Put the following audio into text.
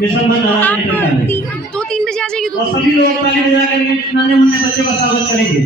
दिसंबर आप 2-3 बजे आ जाएगी। और सभी लोग ताली बजा करके नन्हे मुन्ने बच्चे का स्वागत करेंगे।